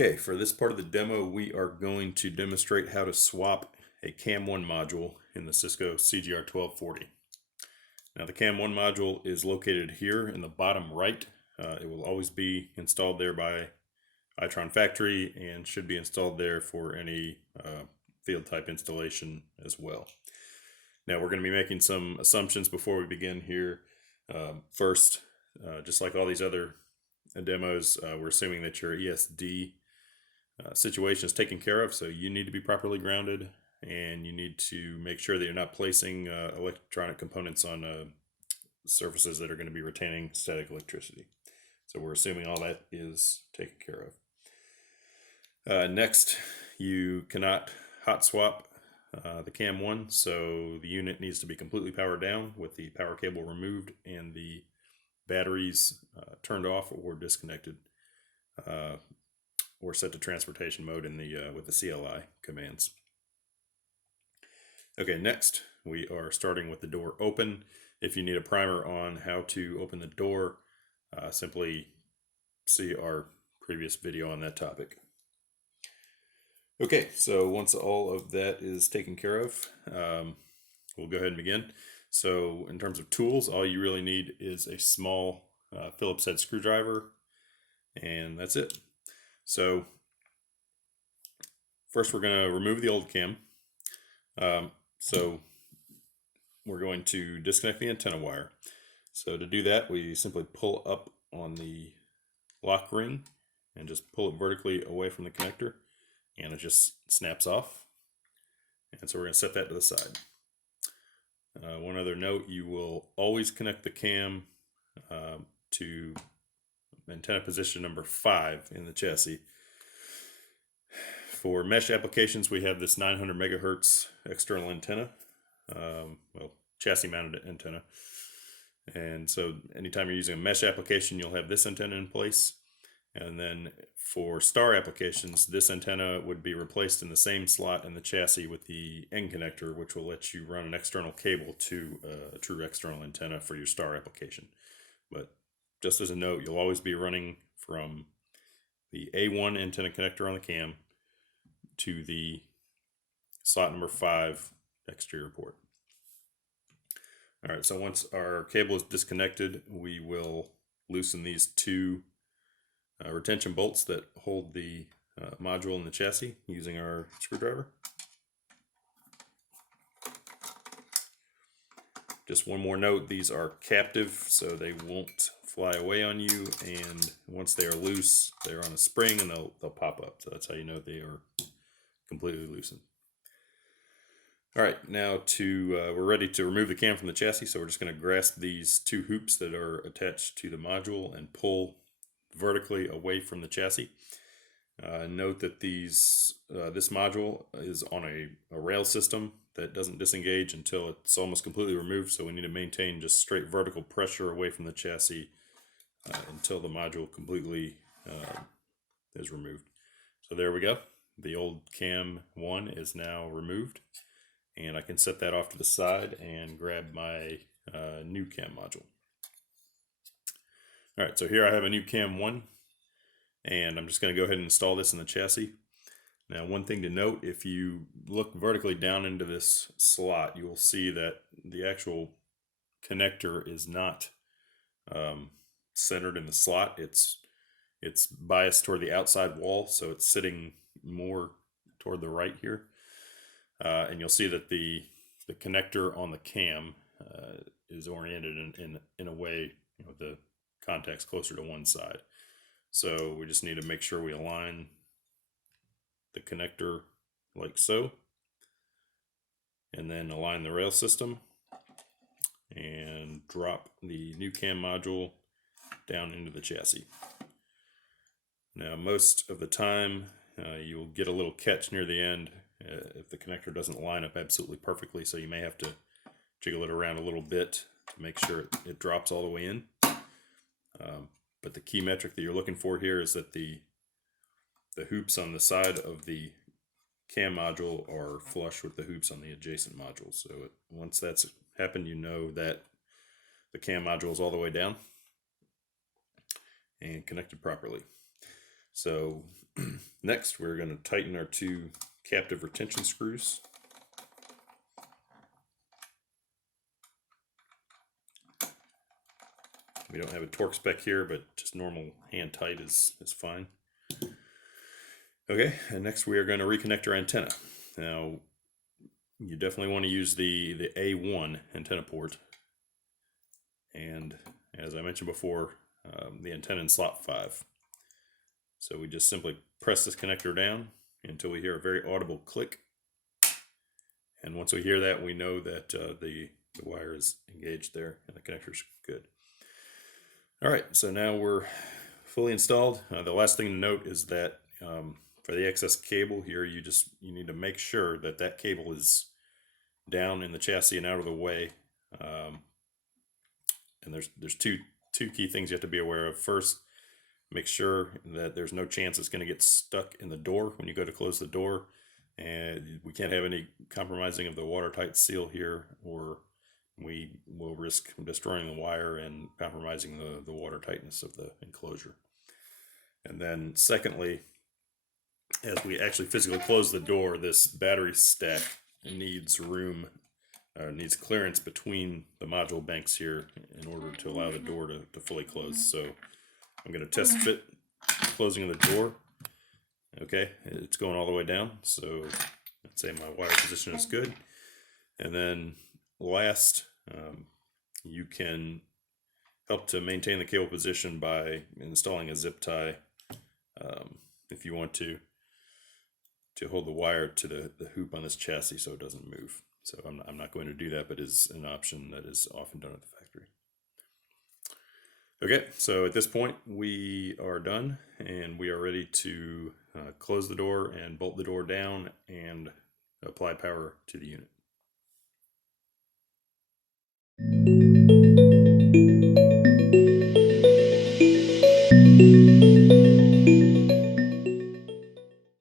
Okay, for this part of the demo, we are going to demonstrate how to swap a CAM1 module in the Cisco CGR1240. Now the CAM1 module is located here in the bottom right. It will always be installed there by Itron Factory and should be installed there for any field type installation as well. Now we're going to be making some assumptions before we begin here. First, just like all these other demos, we're assuming that your ESD situation is taken care of, so you need to be properly grounded, and you need to make sure that you're not placing electronic components on surfaces that are going to be retaining static electricity. So we're assuming all that is taken care of. Next, you cannot hot swap the CAM1, so the unit needs to be completely powered down with the power cable removed and the batteries turned off or disconnected, or set to transportation mode in the with the CLI commands. Okay, next we are starting with the door open. If you need a primer on how to open the door, simply see our previous video on that topic. Okay, so once all of that is taken care of, we'll go ahead and begin. So in terms of tools, all you really need is a small Phillips head screwdriver, and that's it. So first we're going to remove the old cam. So we're going to disconnect the antenna wire. So to do that, we simply pull up on the lock ring and just pull it vertically away from the connector, and it just snaps off. And so we're going to set that to the side. One other note, you will always connect the cam to antenna position number 5 in the chassis. For mesh applications, we have this 900 megahertz external antenna, well, chassis mounted antenna. And so anytime you're using a mesh application, you'll have this antenna in place. And then for star applications, this antenna would be replaced in the same slot in the chassis with the end connector, which will let you run an external cable to a true external antenna for your star application. But just as a note, you'll always be running from the A1 antenna connector on the cam to the slot number 5 exterior port. All right, so once our cable is disconnected, we will loosen these two retention bolts that hold the module in the chassis using our screwdriver. Just one more note, these are captive, so they won't fly away on you, and once they are loose, they're on a spring and they'll pop up. So that's how you know they are completely loosened. All right, now we're ready to remove the cam from the chassis, so we're just going to grasp these two hoops that are attached to the module and pull vertically away from the chassis. Note that this module is on a rail system that doesn't disengage until it's almost completely removed, so we need to maintain just straight vertical pressure away from the chassis until the module completely is removed. So there we go. The old CAM1 is now removed, and I can set that off to the side and grab my new CAM module. All right, so here I have a new CAM1, and I'm just going to go ahead and install this in the chassis. Now, one thing to note, if you look vertically down into this slot, you will see that the actual connector is not centered in the slot. It's biased toward the outside wall, so it's sitting more toward the right here. And you'll see that the connector on the cam is oriented in a way, the contact's closer to one side. So we just need to make sure we align the connector like so, and then align the rail system and drop the new cam module down into the chassis. Now, most of the time you'll get a little catch near the end if the connector doesn't line up absolutely perfectly, so you may have to jiggle it around a little bit to make sure it drops all the way in. But the key metric that you're looking for here is that the hoops on the side of the cam module are flush with the hoops on the adjacent module. So once that's happened, you know that the cam module is all the way down and connected properly. So next we're going to tighten our two captive retention screws. We don't have a torque spec here, but just normal hand tight is fine. Okay, and next we are going to reconnect our antenna. Now, you definitely want to use the A1 antenna port. And as I mentioned before, the antenna in slot 5. So we just simply press this connector down until we hear a very audible click. And once we hear that, we know that the wire is engaged there and the connector's good. All right, so now we're fully installed. The last thing to note is that for the excess cable here, you need to make sure that that cable is down in the chassis and out of the way. And there's two key things you have to be aware of. First, make sure that there's no chance it's going to get stuck in the door when you go to close the door. And we can't have any compromising of the watertight seal here, or we will risk destroying the wire and compromising the water tightness of the enclosure. And then secondly, as we actually physically close the door, this battery stack needs room, needs clearance between the module banks here in order to allow the door to fully close. So I'm going to test fit closing of the door. Okay, it's going all the way down, so let's say my wire position is good. And then last, you can help to maintain the cable position by installing a zip tie if you want to hold the wire to the hoop on this chassis so it doesn't move. So I'm not going to do that, but is an option that is often done at the factory. Okay, so at this point we are done and we are ready to close the door and bolt the door down and apply power to the unit.